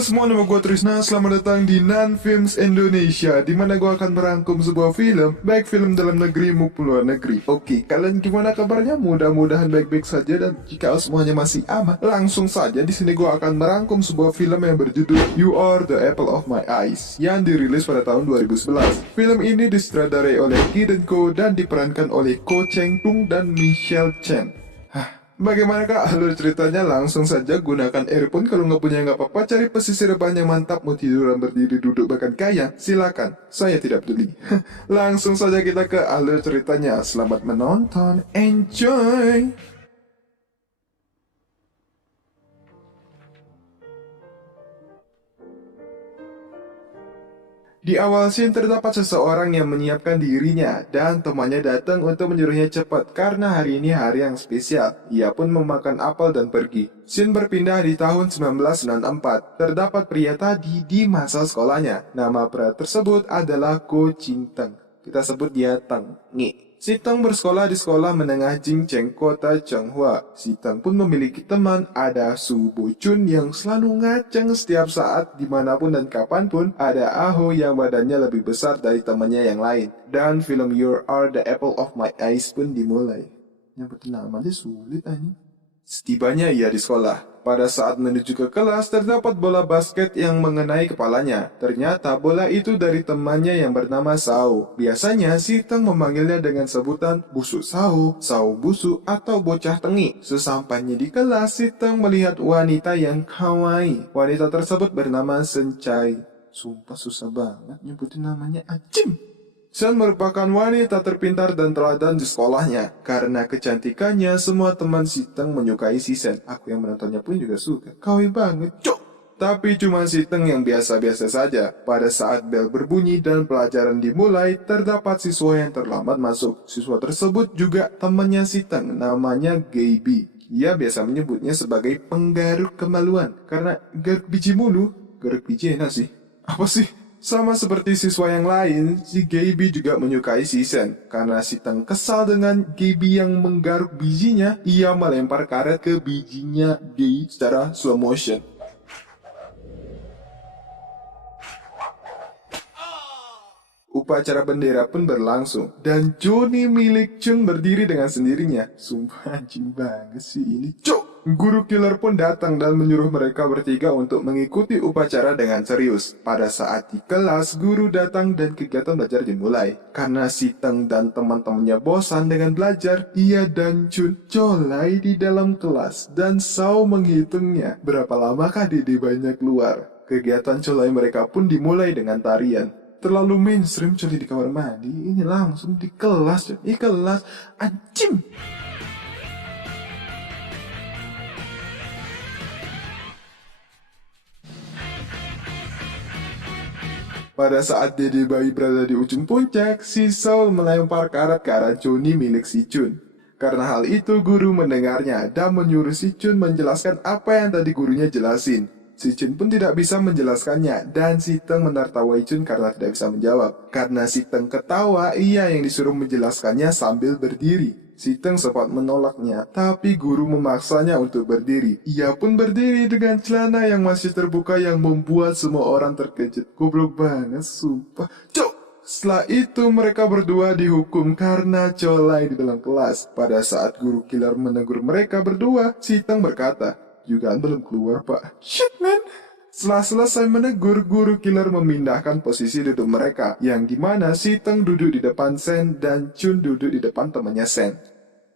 Halo semua, nama gue Trisna. Selamat datang di Nan Films Indonesia, di mana gue akan merangkum sebuah film, baik film dalam negeri maupun luar negeri. Oke, kalian gimana kabarnya? Mudah-mudahan baik-baik saja, dan jika semuanya masih aman, langsung saja di sini gue akan merangkum sebuah film yang berjudul You Are the Apple of My Eyes, yang dirilis pada tahun 2011. Film ini disutradarai oleh Ki Dan Ko dan diperankan oleh Ko Cheng Tung dan Michelle Chen. Bagaimana kak alur ceritanya? Langsung saja gunakan earphone. Kalau nggak punya nggak apa-apa. Cari posisi rebahan yang mantap. Mau tiduran, berdiri, duduk, bahkan kaya, silakan. Saya tidak peduli. Langsung saja kita ke alur ceritanya. Selamat menonton. Enjoy. Di awal scene terdapat seseorang yang menyiapkan dirinya dan temannya datang untuk menyuruhnya cepat karena hari ini hari yang spesial. Ia pun memakan apel dan pergi. Scene berpindah di tahun 1994. Terdapat pria tadi di masa sekolahnya. Nama pria tersebut adalah Ko Ching Teng. Kita sebut dia Teng Ngi. Si Teng bersekolah di sekolah menengah Jingcheng, kota Changhua. Si Teng pun memiliki teman, ada Su Bo Chun yang selalu ngaceng setiap saat, dimanapun dan kapanpun. Ada Aho yang badannya lebih besar dari temannya yang lain. Dan film You Are the Apple of My Eyes pun dimulai. Nyebutin nama aja sulit anjing. Setibanya ia di sekolah, pada saat menuju ke kelas terdapat bola basket yang mengenai kepalanya. Ternyata bola itu dari temannya yang bernama Sao. Biasanya si Teng memanggilnya dengan sebutan busuk Sao, Sao busuk, atau bocah tengi. Sesampainya di kelas, si Teng melihat wanita yang kawaii. Wanita tersebut bernama Sencai. Sumpah susah banget nyebutin namanya, anjing. Sen merupakan wanita terpintar dan teladan di sekolahnya. Karena kecantikannya, semua teman si Teng menyukai si Sen. Aku yang menontonnya pun juga suka. Kawi banget, cok! Tapi cuma si Teng yang biasa-biasa saja. Pada saat bel berbunyi dan pelajaran dimulai, terdapat siswa yang terlambat masuk. Siswa tersebut juga temannya si Teng, namanya Geibi. Ia biasa menyebutnya sebagai penggaruk kemaluan. Karena garuk biji mulu. Garuk biji enak sih. Apa sih? Sama seperti siswa yang lain, si Geibi juga menyukai si Sen. Karena si Teng kesal dengan Geibi yang menggaruk bijinya, ia melempar karet ke bijinya Gei secara slow motion. Upacara bendera pun berlangsung, dan Johnny milik Chun berdiri dengan sendirinya. Sumpah anjing banget sih ini, cok! Guru killer pun datang dan menyuruh mereka bertiga untuk mengikuti upacara dengan serius. Pada saat di kelas, guru datang dan kegiatan belajar dimulai. Karena si Teng dan teman-temannya bosan dengan belajar, ia dan Chun colai di dalam kelas, dan Sao menghitungnya. Berapa lamakah Dede banyak keluar? Kegiatan colai mereka pun dimulai dengan tarian. Terlalu mainstream coli di kamar mandi, ini langsung di kelas, di kelas, anjing. Pada saat Dede bayi berada di ujung puncak, si Saul melempar karet ke arah Johnny milik si Chun. Karena hal itu, guru mendengarnya dan menyuruh si Chun menjelaskan apa yang tadi gurunya jelasin. Si Chun pun tidak bisa menjelaskannya, dan si Teng menertawai Chun karena tidak bisa menjawab. Karena si Teng ketawa, ia yang disuruh menjelaskannya sambil berdiri. Si Teng sempat menolaknya, tapi guru memaksanya untuk berdiri. Ia pun berdiri dengan celana yang masih terbuka yang membuat semua orang terkejut. Goblok banget, sumpah. Cok! Setelah itu mereka berdua dihukum karena colai di dalam kelas. Pada saat guru killer menegur mereka berdua, si Teng berkata, "Jugaan belum keluar, Pak." Shit, man! Setelah selesai menegur, guru killer memindahkan posisi duduk mereka, yang dimana si Teng duduk di depan Sen dan Chun duduk di depan temannya Sen.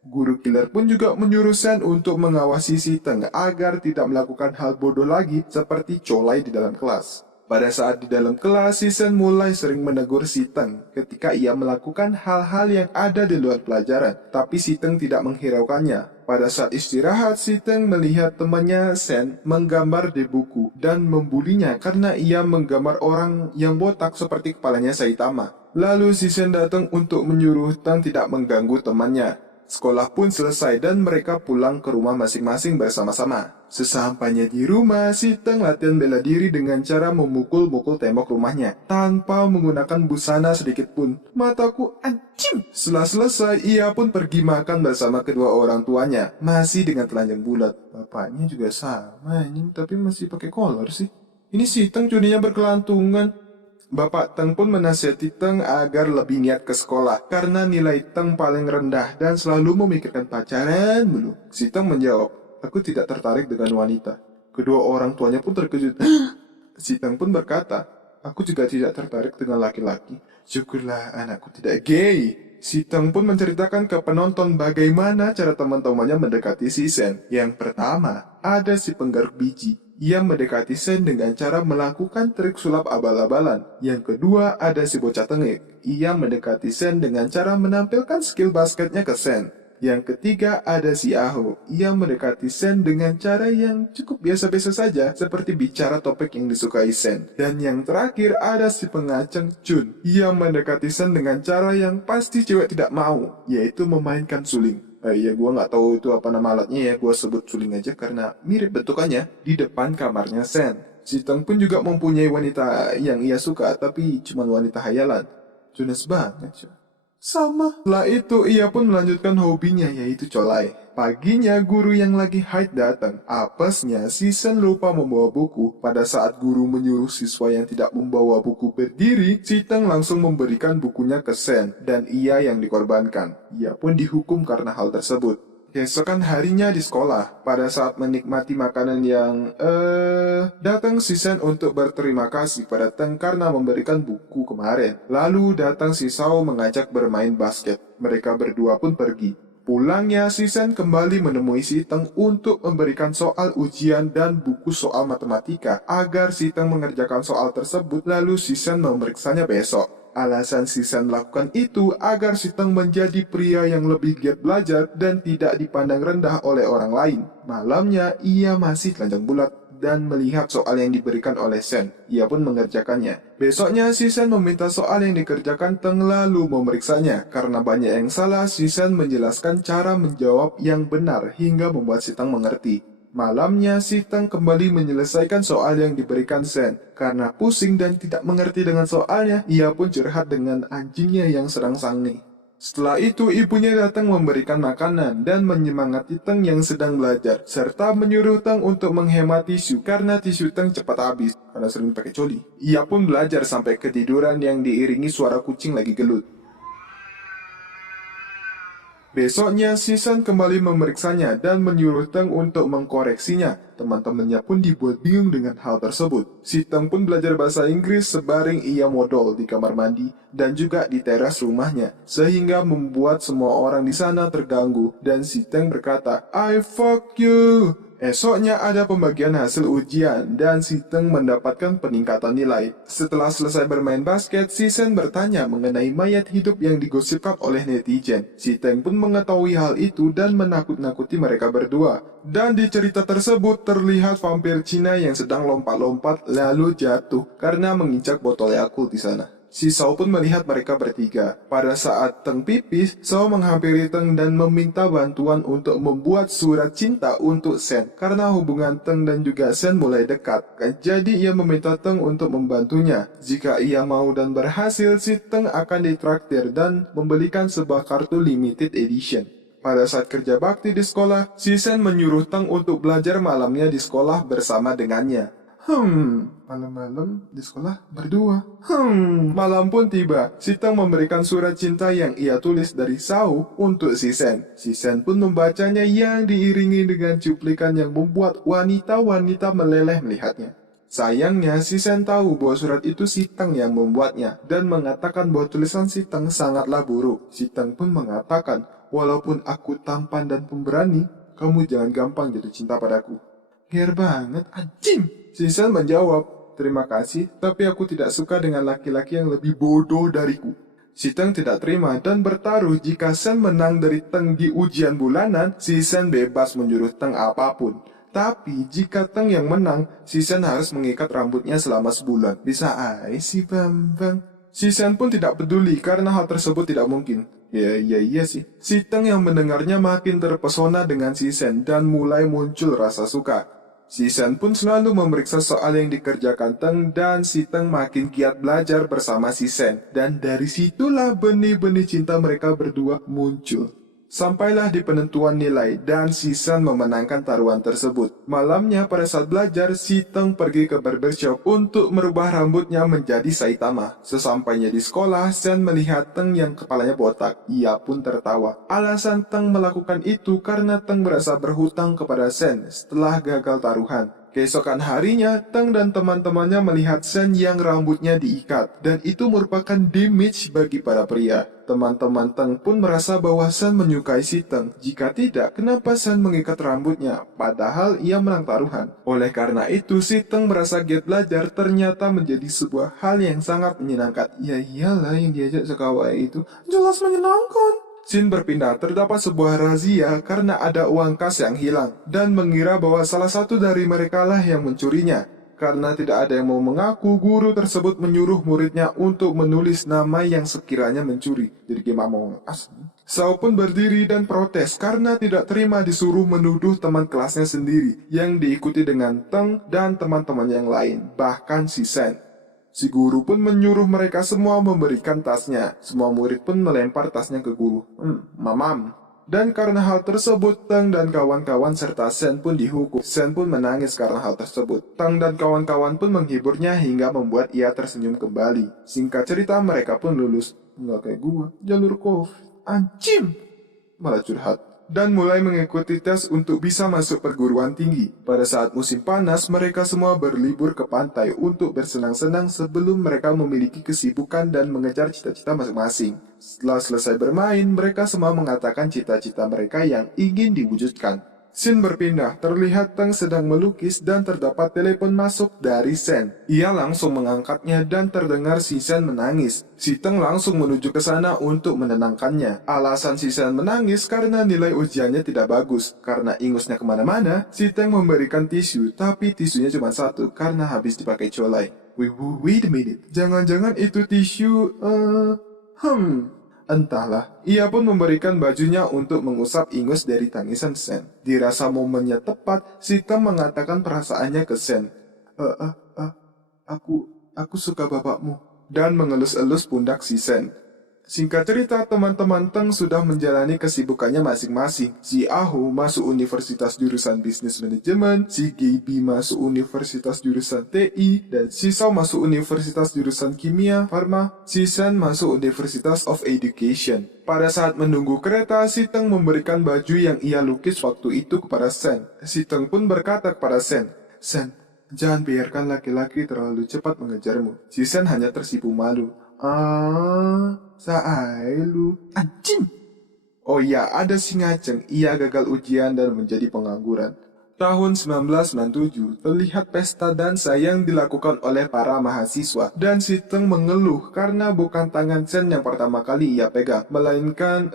Guru killer pun juga menyuruh Sen untuk mengawasi si Teng agar tidak melakukan hal bodoh lagi seperti colai di dalam kelas. Pada saat di dalam kelas, si Sen mulai sering menegur si Teng ketika ia melakukan hal-hal yang ada di luar pelajaran, tapi si Teng tidak menghiraukannya. Pada saat istirahat, si Teng melihat temannya Sen menggambar di buku dan membulinya karena ia menggambar orang yang botak seperti kepalanya Saitama. Lalu si Sen datang untuk menyuruh Teng tidak mengganggu temannya. Sekolah pun selesai dan mereka pulang ke rumah masing-masing bersama-sama. Sesampainya di rumah, si Teng latihan bela diri dengan cara memukul-mukul tembok rumahnya tanpa menggunakan busana sedikit pun. Mataku anjing. Setelah selesai, ia pun pergi makan bersama kedua orang tuanya, masih dengan telanjang bulat. Bapaknya juga sama anjing, tapi masih pakai kolor sih. Ini si Teng curinya berkelantungan. Bapak Teng pun menasihati Teng agar lebih niat ke sekolah karena nilai Teng paling rendah dan selalu memikirkan pacaran mulu. Si Teng menjawab, aku tidak tertarik dengan wanita. Kedua orang tuanya pun terkejut. Si Teng pun berkata, aku juga tidak tertarik dengan laki-laki. Syukurlah anakku tidak gay. Si Teng pun menceritakan ke penonton bagaimana cara teman-temannya mendekati si Sen. Yang pertama, ada si penggaruk biji. Ia mendekati Sen dengan cara melakukan trik sulap abal-abalan. Yang kedua, ada si bocah tengik. Ia mendekati Sen dengan cara menampilkan skill basketnya ke Sen. Yang ketiga, ada si Aho. Ia mendekati Sen dengan cara yang cukup biasa-biasa saja, seperti bicara topik yang disukai Sen. Dan yang terakhir, ada si pengaceng Chun. Ia mendekati Sen dengan cara yang pasti cewek tidak mau, yaitu memainkan suling. Ya gue nggak tahu itu apa nama alatnya ya, gue sebut suling aja karena mirip bentukannya. Di depan kamarnya Sen. Si Teng pun juga mempunyai wanita yang ia suka, tapi cuma wanita hayalan. Jonas banget cuy. Sama. Setelah itu, ia pun melanjutkan hobinya, yaitu colai. Paginya, guru yang lagi haid datang. Apesnya, si Sen lupa membawa buku. Pada saat guru menyuruh siswa yang tidak membawa buku berdiri, si Teng langsung memberikan bukunya ke Sen, dan ia yang dikorbankan. Ia pun dihukum karena hal tersebut. Keesokan harinya di sekolah, pada saat menikmati makanan yang datang si Sen untuk berterima kasih pada Teng karena memberikan buku kemarin. Lalu datang si Sao mengajak bermain basket. Mereka berdua pun pergi. Pulangnya si Sen kembali menemui si Teng untuk memberikan soal ujian dan buku soal matematika agar si Teng mengerjakan soal tersebut, lalu si Sen memeriksanya besok. Alasan si Sen melakukan itu agar si Teng menjadi pria yang lebih giat belajar dan tidak dipandang rendah oleh orang lain. Malamnya, ia masih telanjang bulat dan melihat soal yang diberikan oleh Sen. Ia pun mengerjakannya. Besoknya, si Sen meminta soal yang dikerjakan Teng lalu memeriksanya. Karena banyak yang salah, si Sen menjelaskan cara menjawab yang benar hingga membuat si Teng mengerti. Malamnya, si Teng kembali menyelesaikan soal yang diberikan Sen. Karena pusing dan tidak mengerti dengan soalnya, ia pun curhat dengan anjingnya yang sedang sange. Setelah itu, ibunya datang memberikan makanan dan menyemangati Teng yang sedang belajar, serta menyuruh Teng untuk menghemat tisu karena tisu Teng cepat habis karena sering pakai coli. Ia pun belajar sampai ketiduran yang diiringi suara kucing lagi gelut. Besoknya, si Sen kembali memeriksanya dan menyuruh Teng untuk mengkoreksinya. Teman-temannya pun dibuat bingung dengan hal tersebut. Si Teng pun belajar bahasa Inggris sebaring ia modal di kamar mandi dan juga di teras rumahnya, sehingga membuat semua orang di sana terganggu. Dan si Teng berkata, I fuck you. Esoknya ada pembagian hasil ujian dan si Teng mendapatkan peningkatan nilai. Setelah selesai bermain basket, si Sen bertanya mengenai mayat hidup yang digosipkan oleh netizen. Si Teng pun mengetahui hal itu dan menakut-nakuti mereka berdua. Dan di cerita tersebut terlihat vampir Cina yang sedang lompat-lompat lalu jatuh karena menginjak botol Yakult di sana. Si Sao pun melihat mereka bertiga. Pada saat Teng pipis, Sao menghampiri Teng dan meminta bantuan untuk membuat surat cinta untuk Sen. Karena hubungan Teng dan juga Sen mulai dekat. Jadi ia meminta Teng untuk membantunya. Jika ia mau dan berhasil, si Teng akan ditraktir dan membelikan sebuah kartu limited edition. Pada saat kerja bakti di sekolah, si Sen menyuruh Teng untuk belajar malamnya di sekolah bersama dengannya. Malam-malam di sekolah berdua. Malam pun tiba. Si Teng memberikan surat cinta yang ia tulis dari Sao untuk si Sen. Si Sen pun membacanya yang diiringi dengan cuplikan yang membuat wanita-wanita meleleh melihatnya. Sayangnya, si Sen tahu bahwa surat itu si Teng yang membuatnya dan mengatakan bahwa tulisan si Teng sangatlah buruk. Si Teng pun mengatakan, walaupun aku tampan dan pemberani, kamu jangan gampang jatuh cinta padaku. Ger banget, anjing! Si Sen menjawab, terima kasih, tapi aku tidak suka dengan laki-laki yang lebih bodoh dariku. Si Teng tidak terima dan bertaruh jika Sen menang dari Teng di ujian bulanan, si Sen bebas menyuruh Teng apapun. Tapi jika Teng yang menang, si Sen harus mengikat rambutnya selama sebulan. Bisa aja si Bambang. Si Sen pun tidak peduli karena hal tersebut tidak mungkin. Iya sih. Si Teng yang mendengarnya makin terpesona dengan si Sen dan mulai muncul rasa suka. Si Sen pun selalu memeriksa soal yang dikerjakan Teng dan si Teng makin giat belajar bersama si Sen. Dan dari situlah benih-benih cinta mereka berdua muncul. Sampailah di penentuan nilai dan si Sen memenangkan taruhan tersebut. Malamnya pada saat belajar, si Teng pergi ke barbershop untuk merubah rambutnya menjadi Saitama. Sesampainya di sekolah, Sen melihat Teng yang kepalanya botak. Ia pun tertawa. Alasan Teng melakukan itu karena Teng merasa berhutang kepada Sen setelah gagal taruhan. Keesokan harinya, Teng dan teman-temannya melihat Sen yang rambutnya diikat, dan itu merupakan damage bagi para pria. Teman-teman Teng pun merasa bahwa Sen menyukai si Teng. Jika tidak, kenapa Sen mengikat rambutnya, padahal ia menang taruhan? Oleh karena itu, si Teng merasa giat belajar ternyata menjadi sebuah hal yang sangat menyenangkan. Ya iyalah, yang diajak sekawaii itu jelas menyenangkan. Sin berpindah, terdapat sebuah razia karena ada uang kas yang hilang, dan mengira bahwa salah satu dari mereka lah yang mencurinya. Karena tidak ada yang mau mengaku, guru tersebut menyuruh muridnya untuk menulis nama yang sekiranya mencuri. Jadi gimana mau asli? Sao pun berdiri dan protes karena tidak terima disuruh menuduh teman kelasnya sendiri, yang diikuti dengan Teng dan teman-teman yang lain, bahkan si Sen. Si guru pun menyuruh mereka semua memberikan tasnya. Semua murid pun melempar tasnya ke guru. Mamam. Dan karena hal tersebut, Teng dan kawan-kawan serta Sen pun dihukum. Sen pun menangis karena hal tersebut. Teng dan kawan-kawan pun menghiburnya hingga membuat ia tersenyum kembali. Singkat cerita, mereka pun lulus. Nggak kayak gua, jalur COVID. Anjim! Malah curhat. Dan mulai mengikuti tes untuk bisa masuk perguruan tinggi. Pada saat musim panas, mereka semua berlibur ke pantai untuk bersenang-senang sebelum mereka memiliki kesibukan dan mengejar cita-cita masing-masing. Setelah selesai bermain, mereka semua mengatakan cita-cita mereka yang ingin diwujudkan. Sin berpindah, terlihat Teng sedang melukis dan terdapat telepon masuk dari Sen. Ia langsung mengangkatnya dan terdengar si Sen menangis. Si Teng langsung menuju ke sana untuk menenangkannya. Alasan si Sen menangis karena nilai ujiannya tidak bagus. Karena ingusnya kemana-mana, si Teng memberikan tisu, tapi tisunya cuma satu karena habis dipakai colai. Wait a minute, jangan-jangan itu tisu, entahlah. Ia pun memberikan bajunya untuk mengusap ingus dari tangisan Sen. Dirasa momennya tepat, si Teng mengatakan perasaannya ke Sen. Aku suka bapakmu. Dan mengelus-elus pundak si Sen. Singkat cerita, teman-teman Teng sudah menjalani kesibukannya masing-masing. Si Aho masuk universitas jurusan bisnis manajemen, si Gaby masuk universitas jurusan TI, dan si Sao masuk universitas jurusan kimia, farma, si Sen masuk Universitas of Education. Pada saat menunggu kereta, si Teng memberikan baju yang ia lukis waktu itu kepada Sen. Si Teng pun berkata kepada Sen, Sen, jangan biarkan laki-laki terlalu cepat mengejarmu. Si Sen hanya tersipu malu. Saailu. Anjing. Oh iya, ada si Ngaceng. Ia gagal ujian dan menjadi pengangguran. Tahun 1997, terlihat pesta dansa yang dilakukan oleh para mahasiswa. Dan si Teng mengeluh karena bukan tangan Sen yang pertama kali ia pegang, melainkan,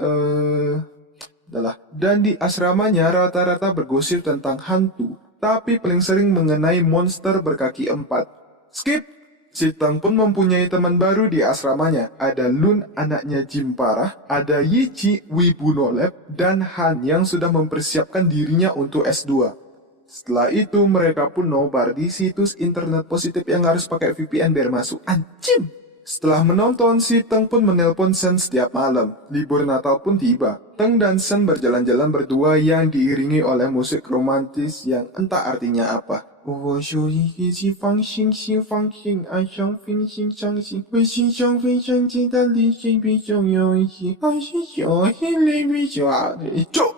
Dan di asramanya rata-rata bergosip tentang hantu, tapi paling sering mengenai monster berkaki 4. Skip! Si Teng pun mempunyai teman baru di asramanya. Ada Lun, anaknya Jim Parah, ada Yichi, Wibu Nolep, dan Han yang sudah mempersiapkan dirinya untuk S2. Setelah itu, mereka pun nobar di situs internet positif yang harus pakai VPN biar masuk. Anjim! Setelah menonton, si Teng pun menelpon Sen setiap malam. Libur Natal pun tiba. Teng dan Sen berjalan-jalan berdua yang diiringi oleh musik romantis yang entah artinya apa. 我手一一起放心，心放心，爱上分心伤心，为心上非常简单，离心比较有一些，爱是有一类比较就。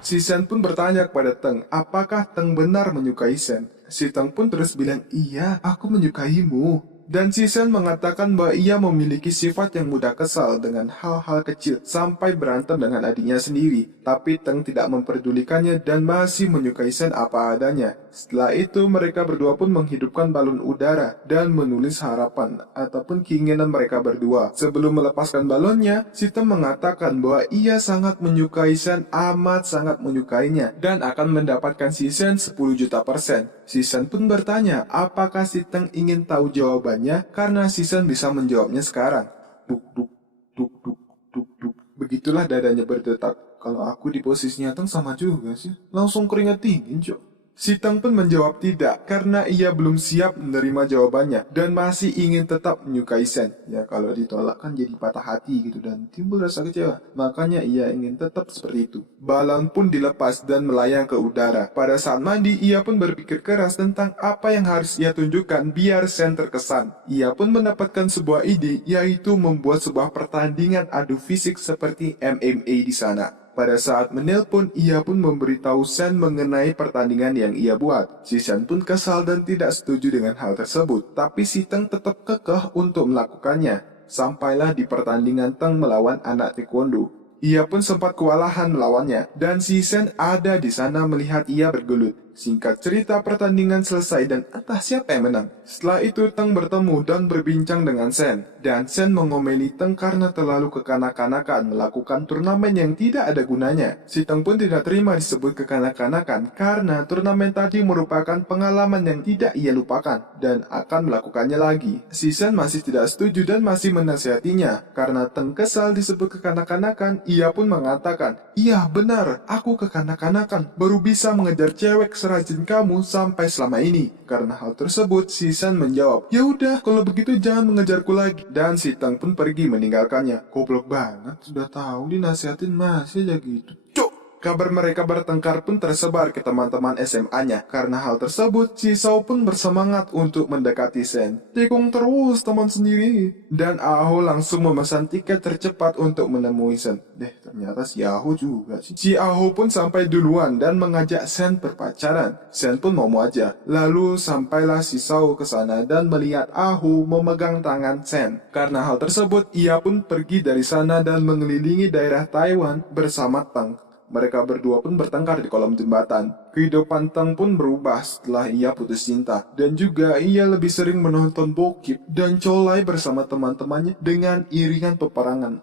Si Sen pun bertanya kepada Teng, apakah Teng benar menyukai Sen? Si Teng pun terus bilang, iya, aku menyukaimu. Dan si Sen mengatakan bahwa ia memiliki sifat yang mudah kesal dengan hal-hal kecil sampai berantem dengan adiknya sendiri. Tapi Teng tidak memperdulikannya dan masih menyukai Sen apa adanya. Setelah itu mereka berdua pun menghidupkan balon udara dan menulis harapan ataupun keinginan mereka berdua. Sebelum melepaskan balonnya, si Teng mengatakan bahwa ia sangat menyukai Sen, amat sangat menyukainya dan akan mendapatkan si Sen 10 juta %. Si Sen pun bertanya apakah si Teng ingin tahu jawabannya karena si Sen bisa menjawabnya sekarang. Duk duk duk duk duk duk. Begitulah dadanya berdetak. Kalau aku di posisinya Teng sama juga sih. Langsung keringat dingin, Cok. Si Teng pun menjawab tidak karena ia belum siap menerima jawabannya dan masih ingin tetap menyukai Sen. Ya kalau ditolak kan jadi patah hati gitu dan timbul rasa kecewa. Makanya ia ingin tetap seperti itu. Balon pun dilepas dan melayang ke udara. Pada saat mandi ia pun berpikir keras tentang apa yang harus ia tunjukkan biar Sen terkesan. Ia pun mendapatkan sebuah ide yaitu membuat sebuah pertandingan adu fisik seperti MMA di sana. Pada saat menelpon, ia pun memberitahu Sen mengenai pertandingan yang ia buat. Si Sen pun kesal dan tidak setuju dengan hal tersebut, tapi si Teng tetap kekeh untuk melakukannya. Sampailah di pertandingan Teng melawan anak taekwondo. Ia pun sempat kewalahan melawannya, dan si Sen ada di sana melihat ia bergelut. Singkat cerita, pertandingan selesai dan entah siapa yang menang. Setelah itu Teng bertemu dan berbincang dengan Sen. Dan Sen mengomeli Teng karena terlalu kekanak-kanakan melakukan turnamen yang tidak ada gunanya. Si Teng pun tidak terima disebut kekanak-kanakan karena turnamen tadi merupakan pengalaman yang tidak ia lupakan dan akan melakukannya lagi. Si Sen masih tidak setuju dan masih menasihatinya. Karena Teng kesal disebut kekanak-kanakan, ia pun mengatakan, "Iya benar, aku kekanak-kanakan, baru bisa mengejar cewek serajin kamu sampai selama ini." Karena hal tersebut, si Sen menjawab, "Ya udah, kalau begitu jangan mengejarku lagi." Dan si Teng pun pergi meninggalkannya. Goblok banget, sudah tahu dinasihatin masih aja gitu. Cuk! Kabar mereka bertengkar pun tersebar ke teman-teman SMA-nya. Karena hal tersebut, si Sao pun bersemangat untuk mendekati Sen. "Tikung terus teman sendiri." Dan Aho langsung memesan tiket tercepat untuk menemui Sen. Ternyata si Aho juga sih. Si Aho pun sampai duluan dan mengajak Sen berpacaran. Sen pun mau aja. Lalu sampailah si Sao ke sana dan melihat Aho memegang tangan Sen. Karena hal tersebut, ia pun pergi dari sana dan mengelilingi daerah Taiwan bersama Teng. Mereka berdua pun bertengkar di kolom jembatan. Kehidupan Teng pun berubah setelah ia putus cinta. Dan juga ia lebih sering menonton bokep dan colai bersama teman-temannya dengan iringan peperangan.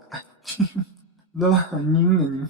Udahlah anjing.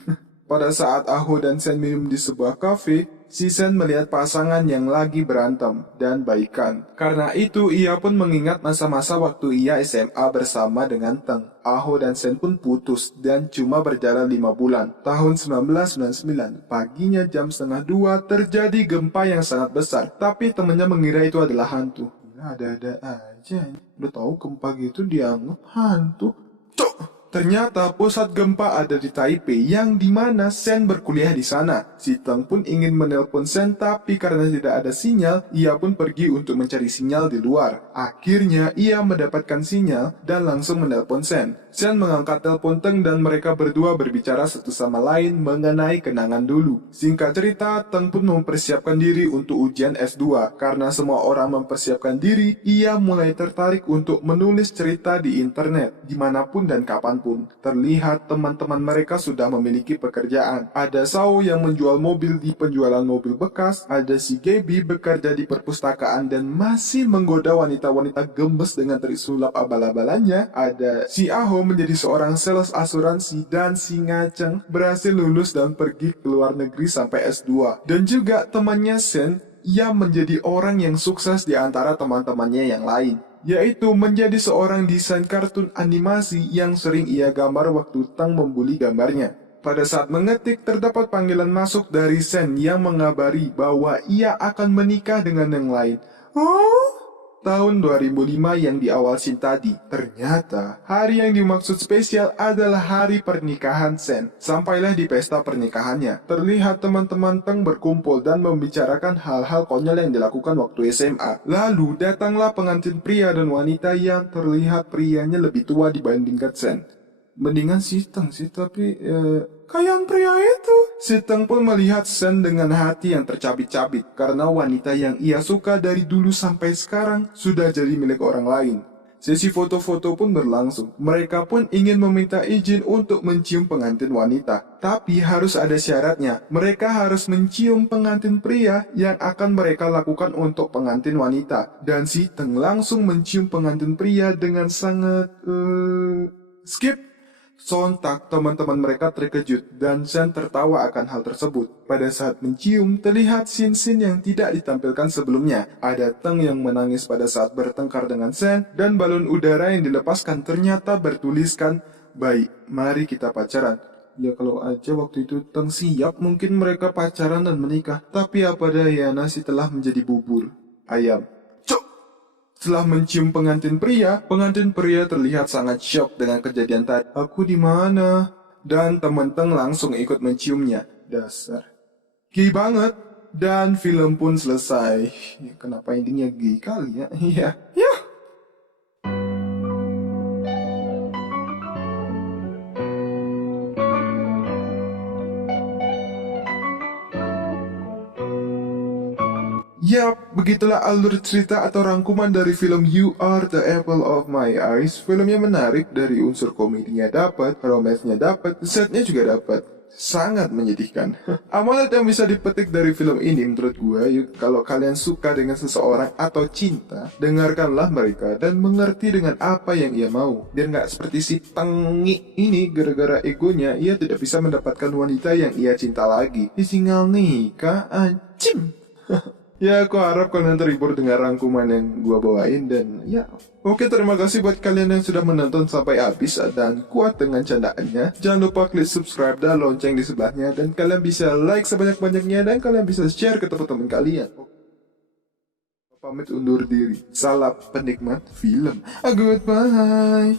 Pada saat Aho dan Sen minum di sebuah kafe, si Sen melihat pasangan yang lagi berantem dan baikan. Karena itu, ia pun mengingat masa-masa waktu ia SMA bersama dengan Teng. Aho dan Sen pun putus dan cuma berjalan 5 bulan. Tahun 1999, paginya jam 1:30 terjadi gempa yang sangat besar. Tapi temannya mengira itu adalah hantu. Ada-ada aja. Udah tahu gempa gitu dianggap hantu. Cok! Ternyata pusat gempa ada di Taipei yang dimana Sen berkuliah di sana. Si Teng pun ingin menelpon Sen tapi karena tidak ada sinyal, ia pun pergi untuk mencari sinyal di luar. Akhirnya ia mendapatkan sinyal dan langsung menelpon Sen. Sen mengangkat telepon Teng dan mereka berdua berbicara satu sama lain mengenai kenangan dulu. Singkat cerita, Teng pun mempersiapkan diri untuk ujian S2. Karena semua orang mempersiapkan diri, ia mulai tertarik untuk menulis cerita di internet, dimanapun dan kapanpun. Terlihat teman-teman mereka sudah memiliki pekerjaan. Ada Sao yang menjual mobil di penjualan mobil bekas, ada si Gaby bekerja di perpustakaan dan masih menggoda wanita-wanita gemes dengan trik sulap abal-abalannya, ada si Aho menjadi seorang sales asuransi, dan si Ngaceng berhasil lulus dan pergi ke luar negeri sampai S2. Dan juga temannya Sen, ia menjadi orang yang sukses di antara teman-temannya yang lain, yaitu menjadi seorang desain kartun animasi yang sering ia gambar waktu Teng membuli gambarnya. Pada saat mengetik, terdapat panggilan masuk dari Sen yang mengabari bahwa ia akan menikah dengan yang lain. Tahun 2005 yang di awal scene tadi. Ternyata, hari yang dimaksud spesial adalah hari pernikahan Sen. Sampailah di pesta pernikahannya. Terlihat teman-teman Teng berkumpul dan membicarakan hal-hal konyol yang dilakukan waktu SMA. Lalu datanglah pengantin pria dan wanita yang terlihat prianya lebih tua dibandingkan Sen. Mendingan si Teng sih, tapi kayak pria itu. Si Teng pun melihat Sen dengan hati yang tercabik-cabik karena wanita yang ia suka dari dulu sampai sekarang sudah jadi milik orang lain. Sesi foto-foto pun berlangsung. Mereka pun ingin meminta izin untuk mencium pengantin wanita. Tapi harus ada syaratnya. Mereka harus mencium pengantin pria yang akan mereka lakukan untuk pengantin wanita. Dan si Teng langsung mencium pengantin pria dengan sangat skip. Sontak teman-teman mereka terkejut dan Sen tertawa akan hal tersebut. Pada saat mencium, terlihat scene-scene yang tidak ditampilkan sebelumnya. Ada Teng yang menangis pada saat bertengkar dengan Sen, dan balon udara yang dilepaskan ternyata bertuliskan, "Baik, mari kita pacaran." Ya kalau aja waktu itu Teng siap mungkin mereka pacaran dan menikah. Tapi apa daya nasi telah menjadi bubur ayam. Cok! Setelah mencium pengantin pria terlihat sangat syok dengan kejadian tadi. Aku di mana? Dan temen Teng langsung ikut menciumnya. Dasar. Gay banget. Dan film pun selesai. Ya, kenapa endingnya gay kali ya? Iya. Ya. Yap, begitulah alur cerita atau rangkuman dari film You Are the Apple of My Eyes. Filmnya menarik dari unsur komedinya dapat, romansnya dapat, setnya juga dapat. Sangat menyedihkan. Amanat yang bisa dipetik dari film ini menurut gue, yuk, kalau kalian suka dengan seseorang atau cinta, dengarkanlah mereka dan mengerti dengan apa yang ia mau. Biar nggak seperti si Tengi ini, gara-gara egonya, ia tidak bisa mendapatkan wanita yang ia cinta lagi. Tinggal nikah, anjim. Ya, aku harap kalian terhibur dengan rangkuman yang gua bawain dan ya. Oke, terima kasih buat kalian yang sudah menonton sampai habis dan kuat dengan candaannya. Jangan lupa klik subscribe dan lonceng di sebelahnya dan kalian bisa like sebanyak-banyaknya dan kalian bisa share ke teman-teman kalian. Pamit undur diri. Salam penikmat film. Goodbye.